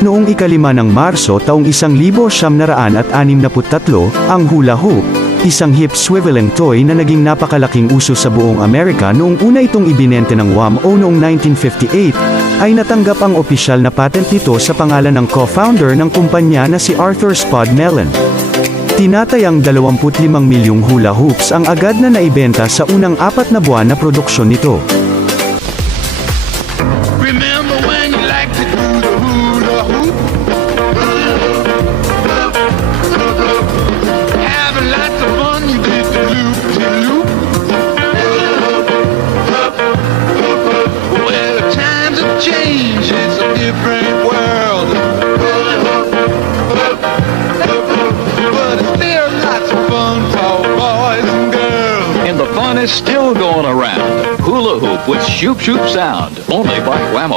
Noong ika-5 ng Marso taong 1963, ang hula hoop, isang hip swiveling toy na naging napakalaking uso sa buong Amerika noong una itong ibinente ng WAMO noong 1958, ay natanggap ang opisyal na patent nito sa pangalan ng co-founder ng kumpanya na si Arthur Spud Mellon. Tinatayang 25 milyong hula hoops ang agad na naibenta sa unang 4 na buwan na produksyon nito. Remember when you like to do the hula hoop? Having lots of fun, you did the loop-de-loop. Well, the times have changed, it's a different world. But it's still lots of fun for boys and girls. And the fun is still going around. Hula hoop with shoop shoop sound. Only by Whammo.